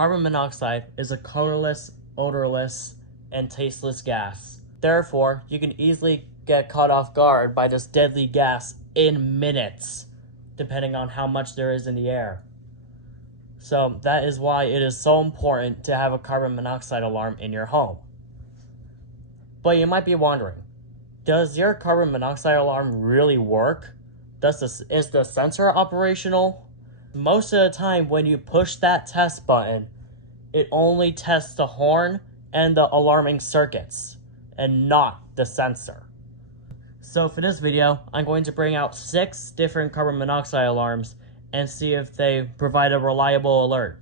Carbon monoxide is a colorless, odorless, and tasteless gas. Therefore, you can easily get caught off guard by this deadly gas in minutes, depending on how much there is in the air. So that is why it is so important to have a carbon monoxide alarm in your home. But you might be wondering, does your carbon monoxide alarm really work? Is the sensor operational? Most of the time when you push that test button, it only tests the horn and the alarming circuits, and not the sensor. So for this video, I'm going to bring out 6 different carbon monoxide alarms and see if they provide a reliable alert.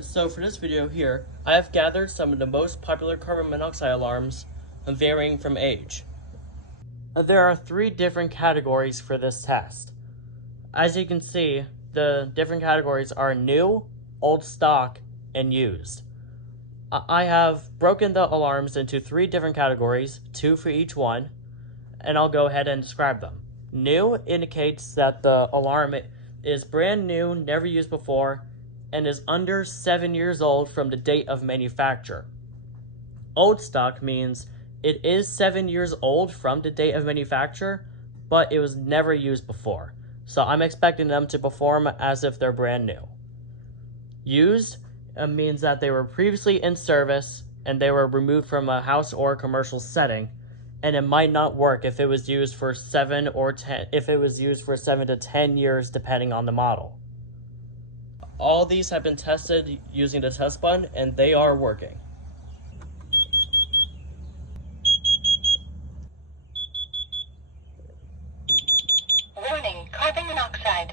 So for this video here, I have gathered some of the most popular carbon monoxide alarms varying from age. There are 3 different categories for this test. As you can see, the different categories are new, old stock, and used. I have broken the alarms into 3 different categories, 2 for each one, and I'll go ahead and describe them. New indicates that the alarm is brand new, never used before, and is under 7 years old from the date of manufacture. Old stock means it is 7 years old from the date of manufacture, but it was never used before. So I'm expecting them to perform as if they're brand new. Used means that they were previously in service and they were removed from a house or commercial setting, and it might not work if it was used for 7 to 10 years depending on the model. All these have been tested using the test button and they are working. Warning, carbon monoxide.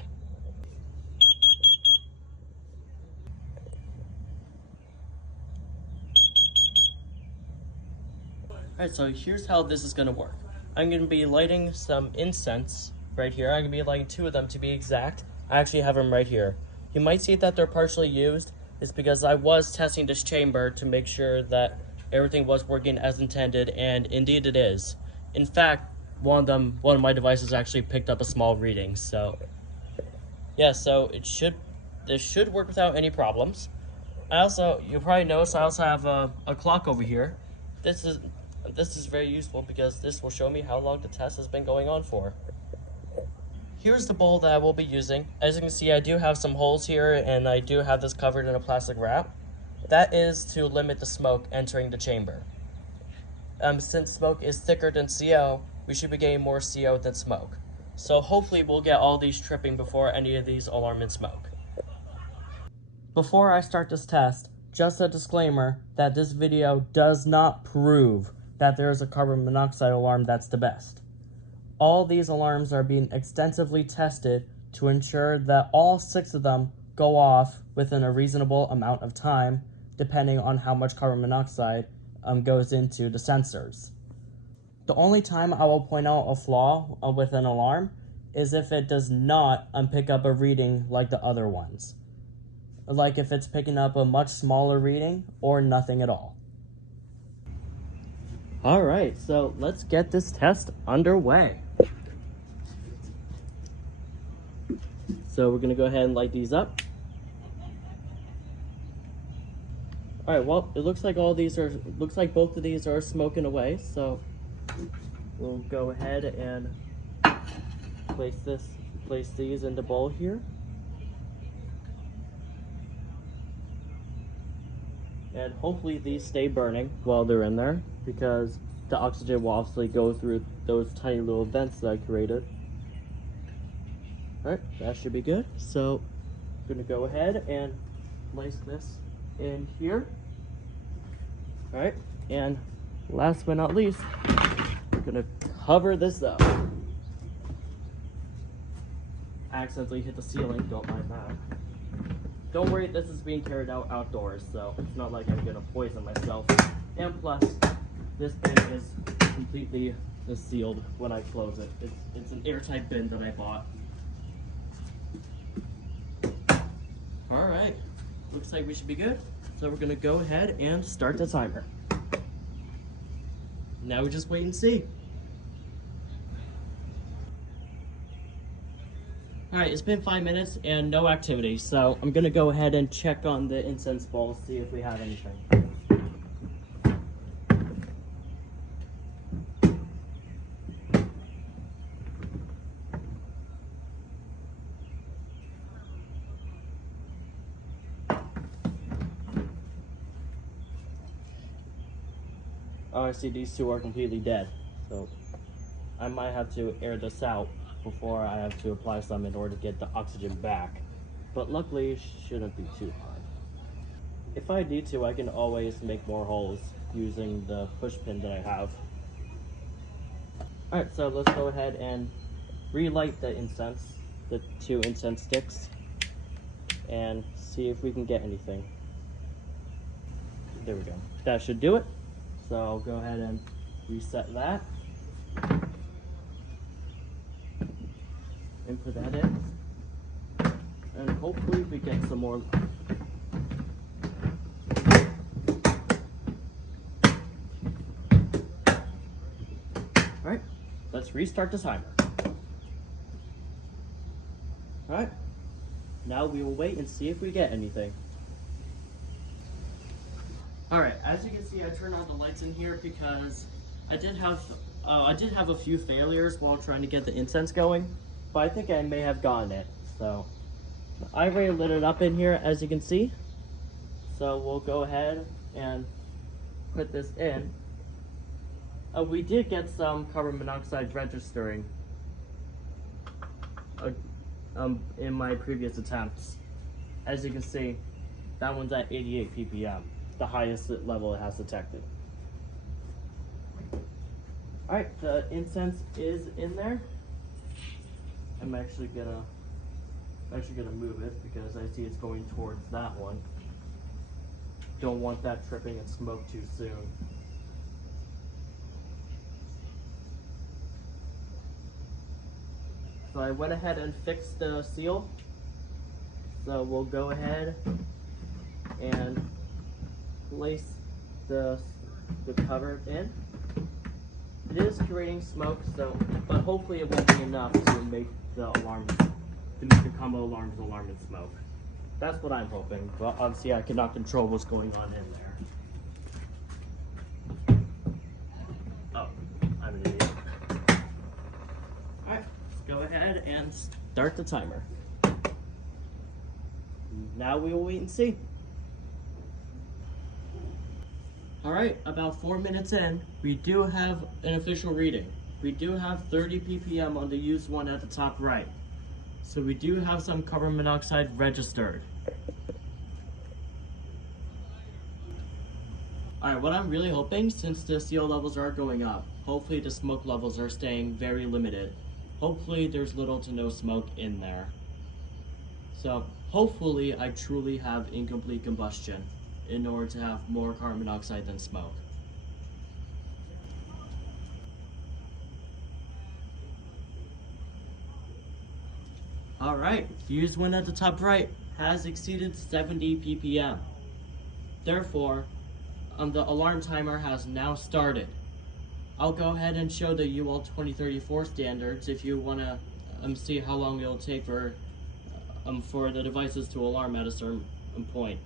Alright, so here's how this is going to work. I'm going to be lighting some incense right here. I'm going to be lighting 2 of them to be exact. I actually have them right here. You might see that they're partially used. It's because I was testing this chamber to make sure that everything was working as intended, and indeed it is. In fact, one of my devices actually picked up a small reading, so yeah, so this should work without any problems. You'll probably notice I also have a clock over here. This is very useful because this will show me how long the test has been going on for. Here's the bowl that I will be using. As you can see, I do have some holes here and I do have this covered in a plastic wrap. That is to limit the smoke entering the chamber. Since smoke is thicker than CO, we should be getting more CO than smoke. So hopefully we'll get all these tripping before any of these alarm and smoke. Before I start this test, just a disclaimer that this video does not prove that there is a carbon monoxide alarm that's the best. All these alarms are being extensively tested to ensure that all 6 of them go off within a reasonable amount of time, depending on how much carbon monoxide goes into the sensors. The only time I will point out a flaw with an alarm is if it does not pick up a reading like the other ones. Like if it's picking up a much smaller reading or nothing at all. Alright, so let's get this test underway. So we're going to go ahead and light these up. Alright, well, it looks like both of these are smoking away, so we'll go ahead and place these in the bowl here. And hopefully these stay burning while they're in there, because the oxygen will obviously go through those tiny little vents that I created. Alright, that should be good. So I'm going to go ahead and place this in here. Alright, and last but not least, I'm going to cover this up. I accidentally hit the ceiling, don't mind that. Don't worry, this is being carried out outdoors, so it's not like I'm going to poison myself. And plus, this bin is completely sealed when I close it. It's an airtight bin that I bought. Alright, looks like we should be good. So we're going to go ahead and start the timer. Now we just wait and see. Alright, it's been 5 minutes and no activity, so I'm gonna go ahead and check on the incense bowl, see if we have anything. Oh, I see these two are completely dead, so I might have to air this out before I have to apply some in order to get the oxygen back. But luckily, it shouldn't be too hard. If I need to, I can always make more holes using the push pin that I have. Alright, so let's go ahead and relight the incense, the 2 incense sticks, and see if we can get anything. There we go. That should do it. So I'll go ahead and reset that. And put that in. And hopefully we get some more. Alright, let's restart the timer. Alright, now we will wait and see if we get anything. Alright, as you can see, I turned on the lights in here because I did have a few failures while trying to get the incense going, but I think I may have gotten it. So I already lit it up in here, as you can see. So we'll go ahead and put this in. We did get some carbon monoxide registering in my previous attempts. As you can see, that one's at 88 ppm, the highest level it has detected. Alright, the incense is in there. I'm actually gonna move it because I see it's going towards that one. Don't want that tripping and smoke too soon. So I went ahead and fixed the seal. So we'll go ahead and place the cover in. It is creating smoke, but hopefully it won't be enough to make the combo alarms alarm and smoke. That's what I'm hoping, but obviously I cannot control what's going on in there. Oh, I'm an idiot. Alright, let's go ahead and start the timer. Now we will wait and see. Alright, about 4 minutes in, we do have an official reading. We do have 30 ppm on the used one at the top right. So we do have some carbon monoxide registered. Alright, what I'm really hoping, since the CO levels are going up, hopefully the smoke levels are staying very limited. Hopefully there's little to no smoke in there. So hopefully I truly have incomplete combustion in order to have more carbon monoxide than smoke. Alright, used one at the top right has exceeded 70 ppm. Therefore, the alarm timer has now started. I'll go ahead and show the UL 2034 standards if you want to see how long it'll take for the devices to alarm at a certain point.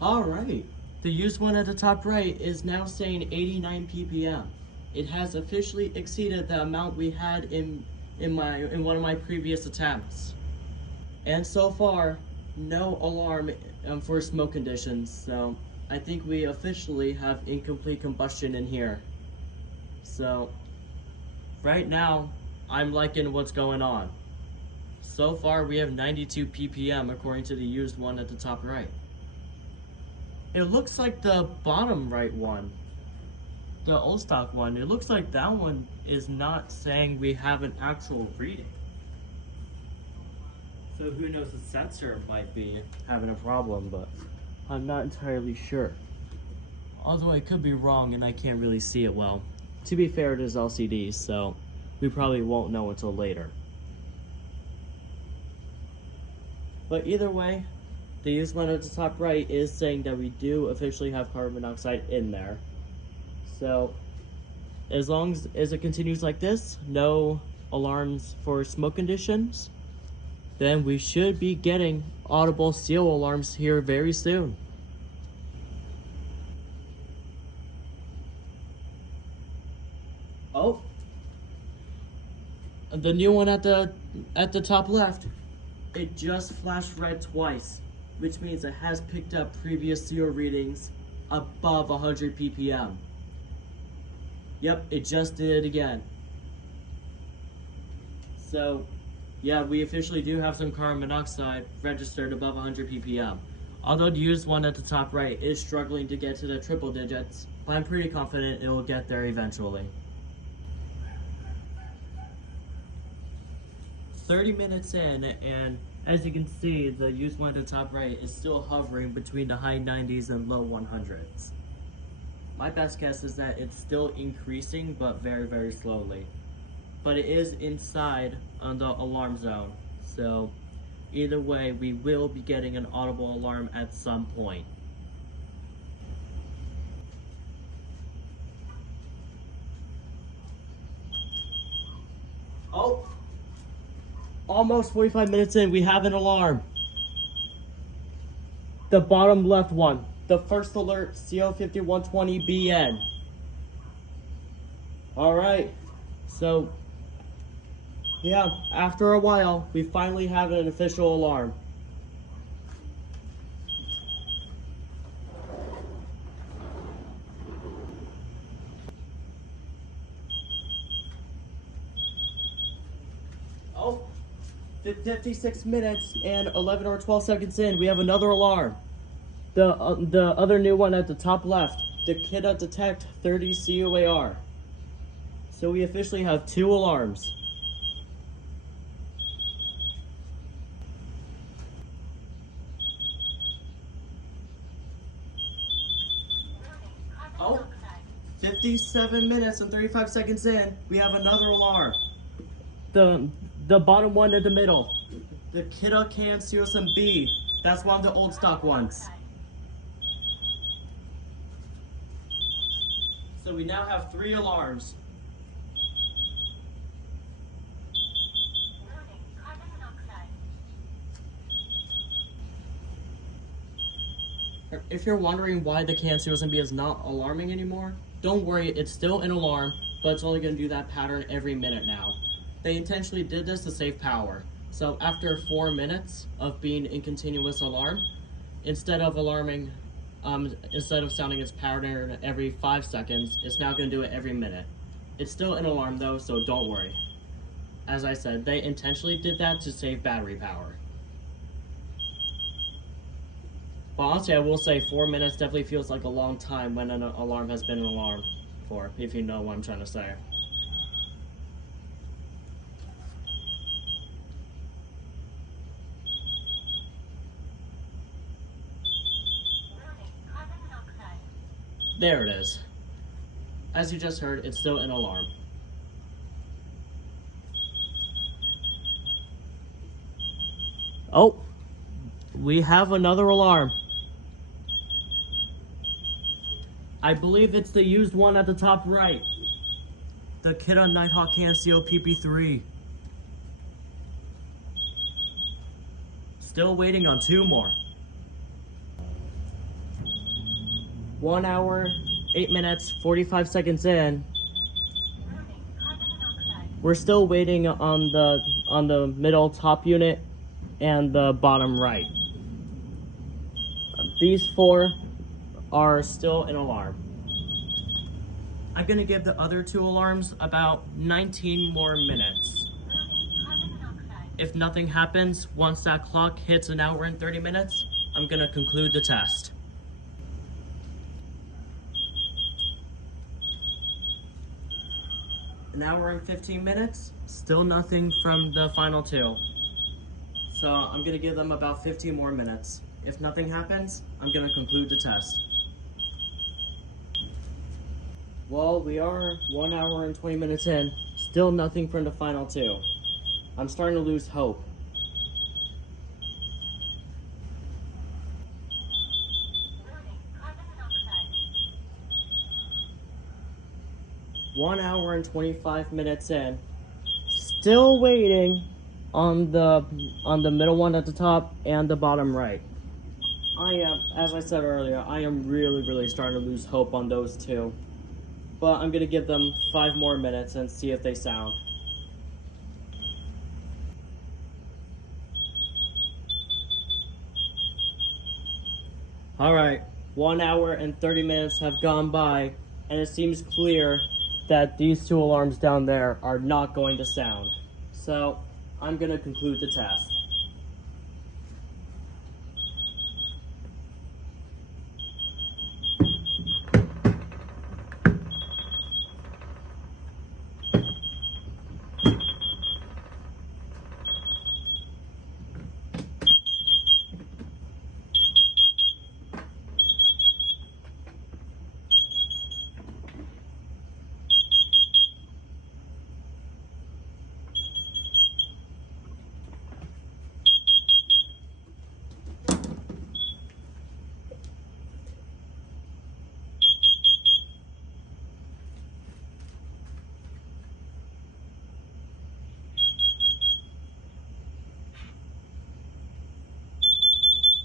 Alright, the used one at the top right is now saying 89 ppm. It has officially exceeded the amount we had in one of my previous attempts. And so far, no alarm for smoke conditions, so I think we officially have incomplete combustion in here. So, right now, I'm liking what's going on. So far, we have 92 ppm according to the used one at the top right. It looks like the bottom right one, the old stock one, it looks like that one is not saying we have an actual reading. So who knows, the sensor might be having a problem, but I'm not entirely sure. Although I could be wrong and I can't really see it well. To be fair, it is LCD, so we probably won't know until later. But either way, the used one at the top right is saying that we do officially have carbon monoxide in there. So As long as it continues like this, no alarms for smoke conditions, then we should be getting audible seal alarms here very soon. Oh, the new one at the top left, it just flashed red twice, which means it has picked up previous seal readings above 100 ppm. Yep, it just did it again. So, yeah, we officially do have some carbon monoxide registered above 100 ppm. Although the used one at the top right is struggling to get to the triple digits, but I'm pretty confident it will get there eventually. 30 minutes in, and as you can see, the used one at the top right is still hovering between the high 90s and low 100s. My best guess is that it's still increasing, but very, very slowly. But it is inside on the alarm zone, so either way, we will be getting an audible alarm at some point. Oh! Almost 45 minutes in, we have an alarm. The bottom left one. The first alert, CO5120BN. Alright, so yeah, after a while, we finally have an official alarm. Oh, 56 minutes and 11 or 12 seconds in, we have another alarm. The other new one at the top left, the Kidde Detect 30 CUAR. So we officially have 2 alarms. Oh, 57 minutes and 35 seconds in, we have another alarm. The bottom one in the middle, the Kidde KN-COSM-B. That's one of the old stock ones. So we now have 3 alarms. If you're wondering why the KN-COSM-B is not alarming anymore, don't worry, it's still an alarm, but it's only going to do that pattern every minute now. They intentionally did this to save power. So after 4 minutes of being in continuous alarm, instead of sounding its pattern every 5 seconds, it's now going to do it every minute. It's still an alarm though, so don't worry. As I said, they intentionally did that to save battery power. But honestly, I will say 4 minutes definitely feels like a long time when an alarm has been an alarm for, if you know what I'm trying to say. There it is. As you just heard, it's still an alarm. Oh, we have another alarm. I believe it's the used one at the top right. The Kidde Nighthawk KN-CO PP3. Still waiting on 2 more. 1 hour, 8 minutes, 45 seconds in. We're still waiting on the middle top unit and the bottom right. These 4 are still an alarm. I'm gonna give the other 2 alarms about 19 more minutes. If nothing happens, once that clock hits 1 hour and 30 minutes, I'm gonna conclude the test. An hour and 15 minutes, still nothing from the final 2. So I'm gonna give them about 15 more minutes. If nothing happens, I'm gonna conclude the test. Well, we are 1 hour and 20 minutes in, still nothing from the final 2. I'm starting to lose hope. and 25 minutes in. Still waiting on the middle one at the top and the bottom right. As I said earlier, I am really starting to lose hope on those two. But I'm gonna give them 5 more minutes and see if they sound. Alright, 1 hour and 30 minutes have gone by, and it seems clear that these two alarms down there are not going to sound. So, I'm gonna conclude the test.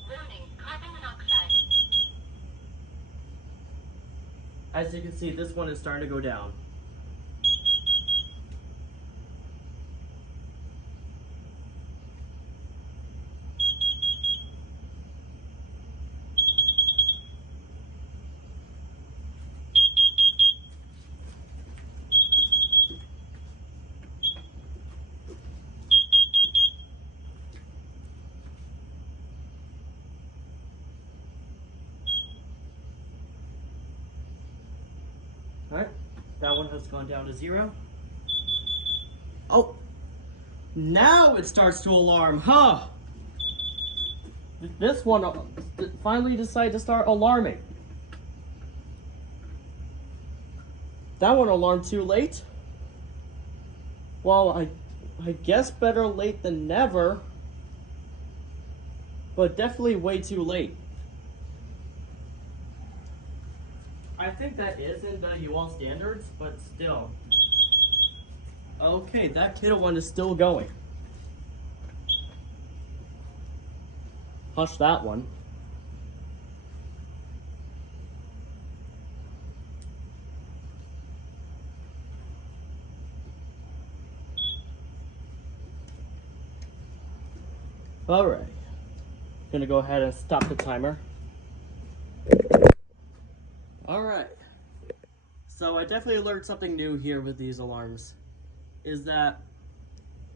Warning, carbon monoxide. As you can see, this one is starting to go down. Alright, that one has gone down to 0. Oh, now it starts to alarm, huh? This one finally decided to start alarming. That one alarmed too late. Well, I guess better late than never. But definitely way too late. I think that is in the UL standards, but still. Okay, that Kidde one is still going. Hush that one. Alright. Gonna go ahead and stop the timer. Alright. So I definitely learned something new here with these alarms. Is that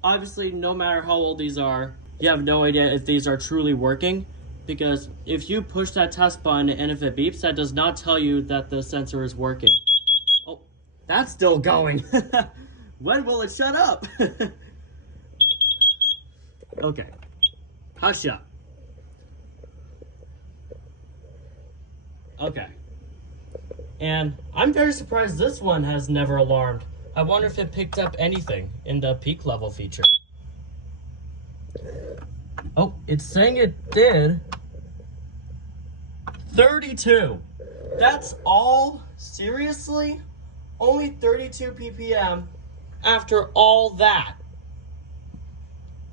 obviously no matter how old these are, you have no idea if these are truly working. Because if you push that test button and if it beeps, that does not tell you that the sensor is working. Oh, that's still going. When will it shut up? Okay. Hush up. Okay. And I'm very surprised this one has never alarmed. I wonder if it picked up anything in the peak level feature. Oh, it's saying it did. 32. That's all? Seriously? Only 32 ppm after all that.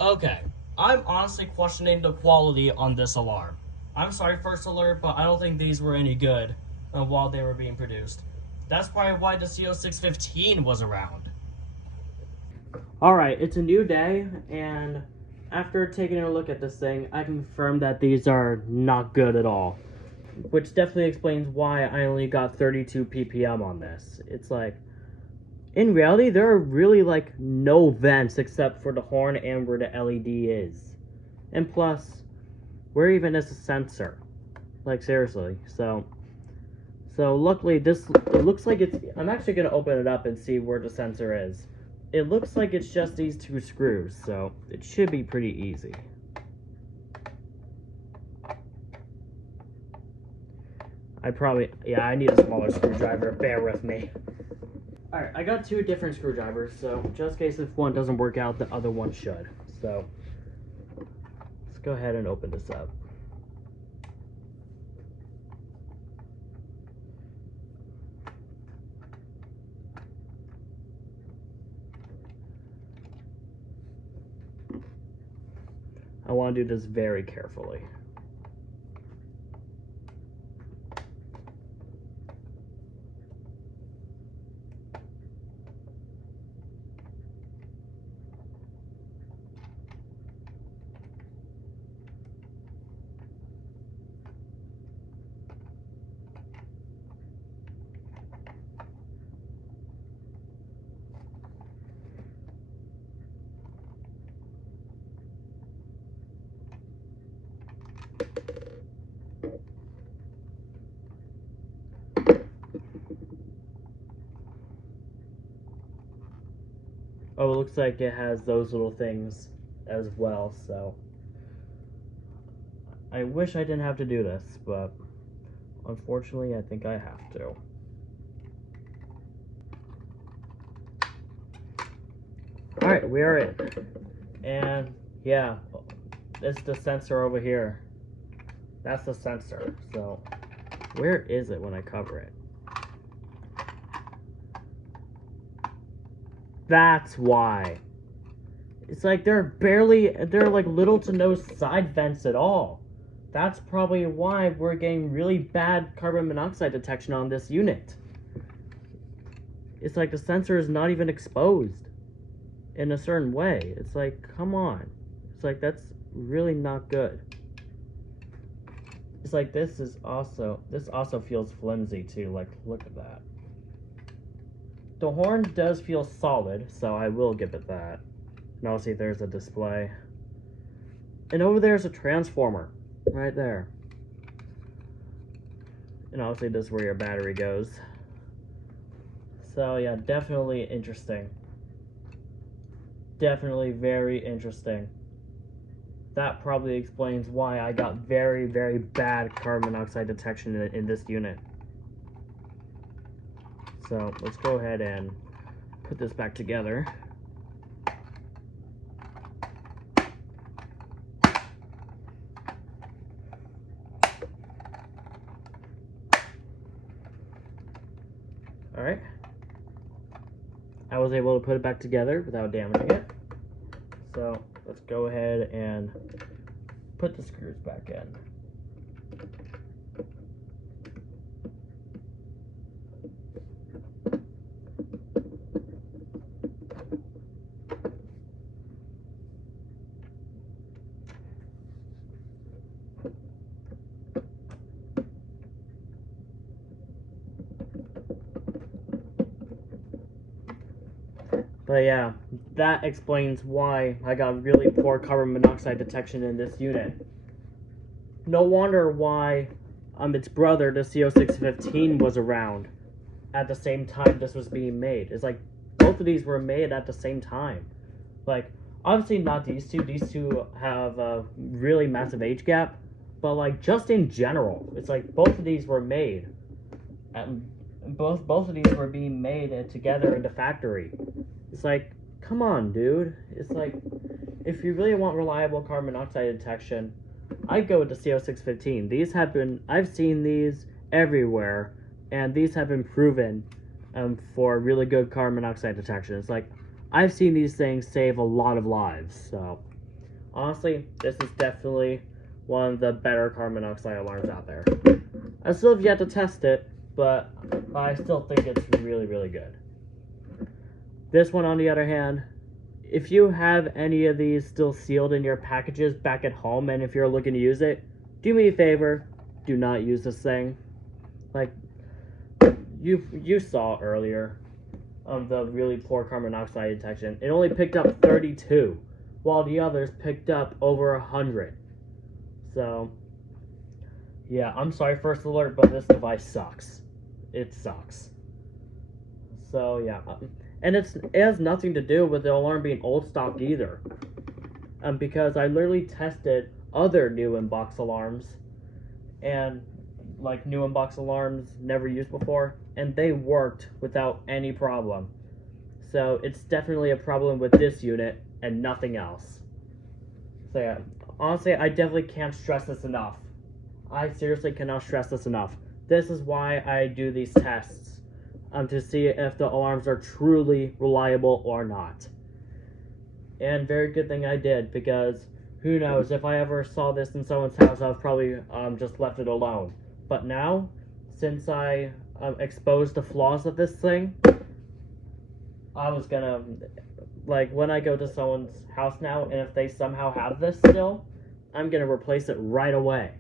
Okay, I'm honestly questioning the quality on this alarm. I'm sorry, First Alert, but I don't think these were any good while they were being produced. That's probably why the CO615 was around. Alright, it's a new day, and after taking a look at this thing, I confirmed that these are not good at all. Which definitely explains why I only got 32 ppm on this. It's like, in reality, there are really like no vents except for the horn and where the LED is. And plus, where even is the sensor? Like seriously, so luckily it looks like it's, I'm actually gonna open it up and see where the sensor is. It looks like it's just these two screws, so it should be pretty easy. I need a smaller screwdriver, bear with me. Alright, I got 2 different screwdrivers, so just in case if one doesn't work out, the other one should. So, let's go ahead and open this up. I want to do this very carefully. Oh, it looks like it has those little things as well, so I wish I didn't have to do this, but unfortunately I think I have to. Alright, we are in. And yeah, it's the sensor over here. That's the sensor. So where is it when I cover it? That's why. It's like there are like little to no side vents at all. That's probably why we're getting really bad carbon monoxide detection on this unit. It's like the sensor is not even exposed in a certain way. It's like, come on. It's like, that's really not good. It's like, this also feels flimsy too. Like, look at that. The horn does feel solid, so I will give it that. And obviously there's a display. And over there's a transformer. Right there. And obviously this is where your battery goes. So yeah, definitely interesting. Definitely very interesting. That probably explains why I got very, very bad carbon monoxide detection in this unit. So let's go ahead and put this back together. Alright. I was able to put it back together without damaging it. So let's go ahead and put the screws back in. But yeah, that explains why I got really poor carbon monoxide detection in this unit. No wonder why its brother, the CO615, was around at the same time this was being made. It's like both of these were made at the same time. Like, obviously not these two. These two have a really massive age gap. But like, just in general, it's like both of these were made. Both of these were being made together in the factory. It's like, come on, dude. It's like, if you really want reliable carbon monoxide detection, I'd go with the CO615. These have been, I've seen these everywhere, and these have been proven for really good carbon monoxide detection. It's like, I've seen these things save a lot of lives. So, honestly, this is definitely one of the better carbon monoxide alarms out there. I still have yet to test it, but I still think it's really, really good. This one, on the other hand, if you have any of these still sealed in your packages back at home, and if you're looking to use it, do me a favor, do not use this thing. Like, you saw earlier of the really poor carbon monoxide detection. It only picked up 32, while the others picked up over 100. So, yeah, I'm sorry, First Alert, but this device sucks. It sucks. So, yeah. And it has nothing to do with the alarm being old stock either. Because I literally tested other new in-box alarms, and like new in-box alarms never used before, and they worked without any problem. So it's definitely a problem with this unit and nothing else. So yeah, honestly, I definitely can't stress this enough. I seriously cannot stress this enough. This is why I do these tests. To see if the alarms are truly reliable or not. And very good thing I did, because who knows, if I ever saw this in someone's house, I would probably just left it alone. But now, since I exposed the flaws of this thing, I was gonna, like, when I go to someone's house now, and if they somehow have this still, I'm gonna replace it right away.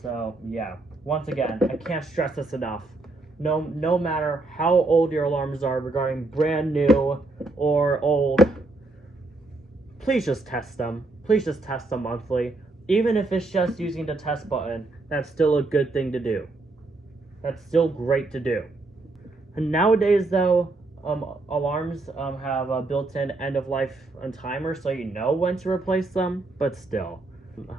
So, yeah. Once again, I can't stress this enough. No matter how old your alarms are, regarding brand new or old, please just test them. Please just test them monthly. Even if it's just using the test button, that's still a good thing to do. That's still great to do. And nowadays, though, alarms have a built-in end-of-life timer, so you know when to replace them, but still.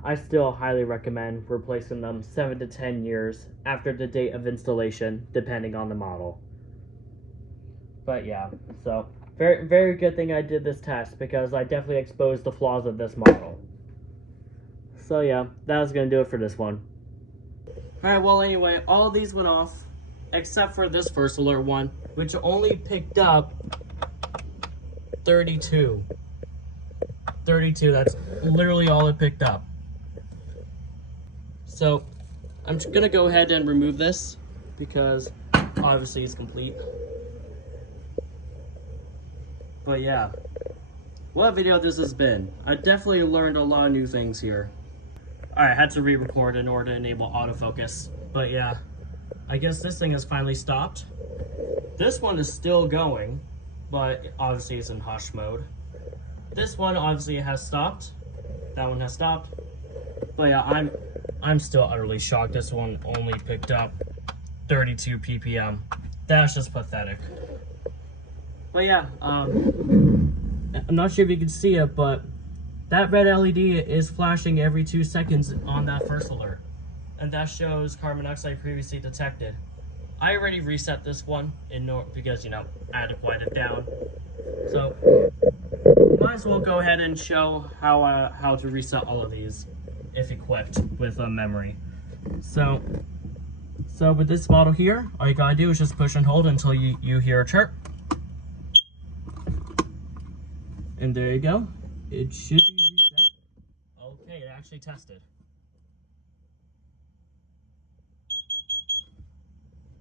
I still highly recommend replacing them 7 to 10 years after the date of installation, depending on the model. But yeah, so very, very good thing I did this test, because I definitely exposed the flaws of this model. So yeah, that was going to do it for this one. Alright, well anyway, all of these went off, except for this first alert one, which only picked up 32. 32, that's literally all it picked up. So, I'm just gonna go ahead and remove this, because obviously it's complete. But yeah, what a video this has been. I definitely learned a lot of new things here. Alright, I had to re-record in order to enable autofocus. But yeah, I guess this thing has finally stopped. This one is still going, but obviously it's in hush mode. This one obviously has stopped. That one has stopped. But yeah, I'm still utterly shocked. This one only picked up 32 ppm. That's just pathetic. But yeah, I'm not sure if you can see it, but that red LED is flashing every 2 seconds on that first alert. And that shows carbon monoxide previously detected. I already reset this one because, you know, I had to quiet it down. So, might as well go ahead and show how to reset all of these if equipped with a memory. So with this model here, all you gotta do is just push and hold until you hear a chirp. And there you go. It should be reset. Okay, it actually tested.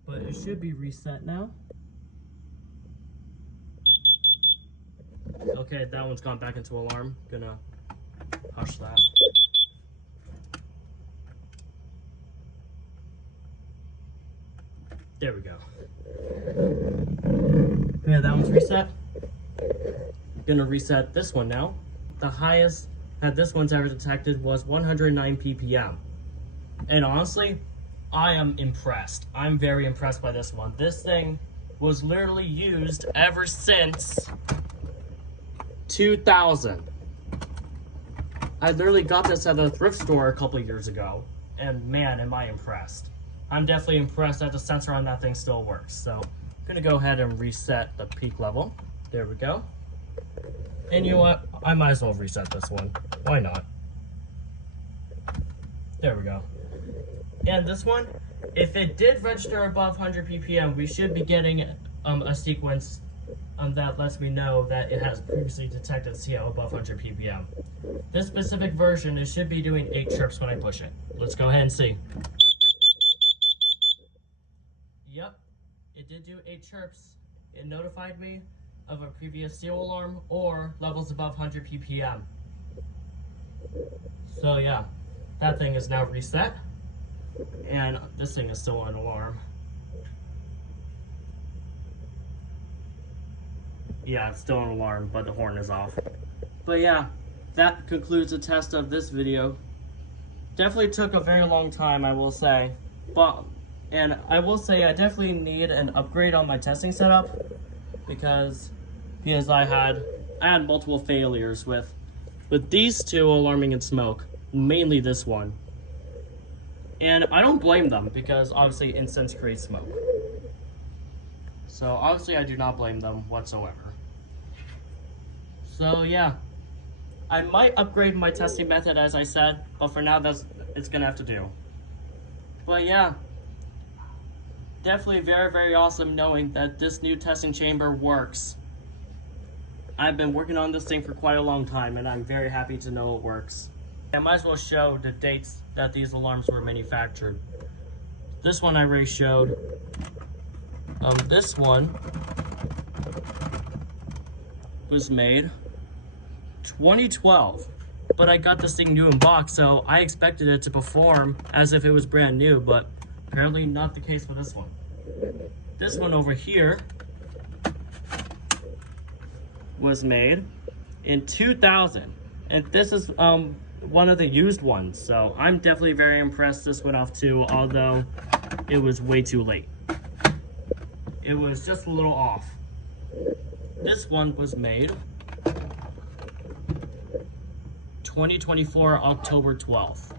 But it should be reset now. Okay, that one's gone back into alarm. Gonna hush that. There we go. Yeah, that one's reset. Gonna reset this one now. The highest that this one's ever detected was 109 ppm. And honestly, I am impressed. I'm very impressed by this one. This thing was literally used ever since 2000. I literally got this at a thrift store a couple years ago, and man, am I impressed. I'm definitely impressed that the sensor on that thing still works. So I'm gonna go ahead and reset the peak level. There we go. And you know what? I might as well reset this one. Why not? There we go. And this one, if it did register above 100 ppm, we should be getting a sequence that lets me know that it has previously detected CO above 100 ppm. This specific version, it should be doing 8 chirps when I push it. Let's go ahead and see. Yep, it did do 8 chirps. It notified me of a previous CO alarm or levels above 100 ppm. So yeah, that thing is now reset. And this thing is still on alarm. Yeah, it's still on alarm, but the horn is off. But yeah, that concludes the test of this video. Definitely took a very long time, I will say. And I will say I definitely need an upgrade on my testing setup because I had multiple failures with these two alarming in smoke, mainly this one. And I don't blame them because obviously incense creates smoke. So obviously I do not blame them whatsoever. So yeah, I might upgrade my testing method as I said, but for now it's gonna have to do. But yeah, definitely very, very awesome knowing that this new testing chamber works. I've been working on this thing for quite a long time, and I'm very happy to know it works. I might as well show the dates that these alarms were manufactured. This one I already showed. This one was made 2012, but I got this thing new in box, so I expected it to perform as if it was brand new, but apparently not the case for this one. This one over here was made in 2000, and this is one of the used ones, so I'm definitely very impressed this went off too, although it was way too late. It was just a little off. This one was made 2024 October 12th.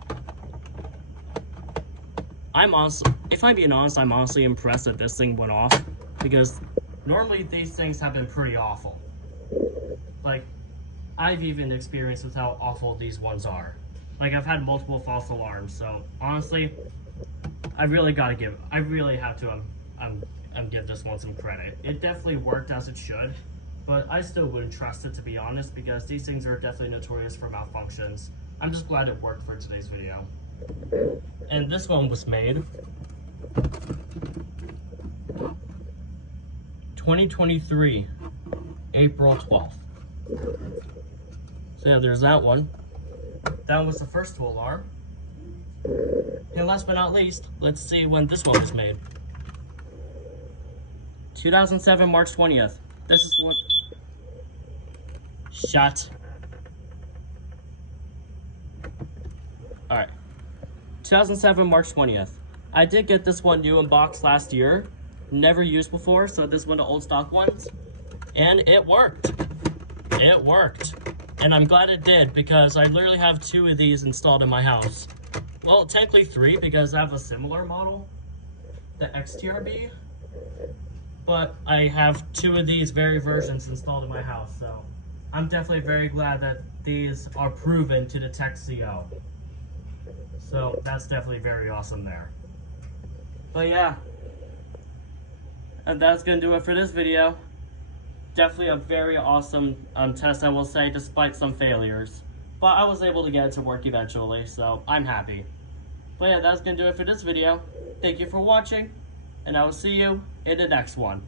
If I'm being honest, I'm honestly impressed that this thing went off, because normally these things have been pretty awful. Like, I've even experienced with how awful these ones are. Like, I've had multiple false alarms, so honestly, I really have to give this one some credit. It definitely worked as it should, but I still wouldn't trust it, to be honest, because these things are definitely notorious for malfunctions. I'm just glad it worked for today's video. And this one was made 2023 April 12th. So yeah, there's that one. That was the first tool alarm. And last but not least, let's see when this one was made. 2007 March 20th. This is what... Shut. Alright. 2007 March 20th. I did get this one new in box last year. Never used before, so this is one of the old stock ones. And it worked. It worked. And I'm glad it did, because I literally have 2 of these installed in my house. Well, technically 3, because I have a similar model, the XTRB. But I have 2 of these very versions installed in my house, so I'm definitely very glad that these are proven to detect CO. So that's definitely very awesome there. But yeah, and that's gonna do it for this video. Definitely a very awesome test, I will say, despite some failures. But I was able to get it to work eventually, so I'm happy. But yeah, that's gonna do it for this video. Thank you for watching, and I will see you in the next one.